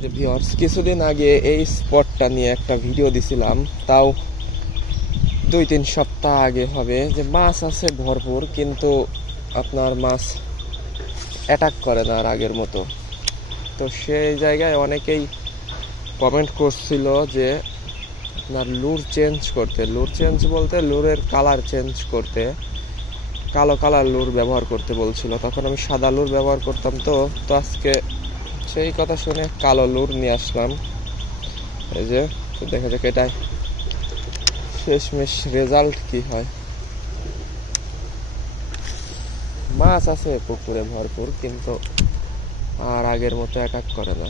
যে ভিউয়ার্স, কিছুদিন আগে এই স্পটটা নিয়ে একটা ভিডিও দিছিলাম, তাও 2-3 সপ্তাহ আগে হবে। যে মাছ আছে ভরপুর, কিন্তু আপনার মাছ অ্যাটাক করে না আর আগের মতো। তো সেই জায়গায় অনেকেই কমেন্ট করছিল যে আপনার লুর চেঞ্জ করতে, লুর চেঞ্জ বলতে লুরের কালার চেঞ্জ করতে, কালো কালার লুর ব্যবহার করতে বলছিল। তখন আমি সাদা লুর ব্যবহার করতাম। তো তো আজকে সেই কথা শুনে কালো লুর নিয়ে আসলাম। এই যে, তো দেখা যাক এটাই শেষমেশ রেজাল্ট কি হয়। মাছ আছে পুকুরে ভরপুর, কিন্তু আর আগের মতো অ্যাটাক করে না।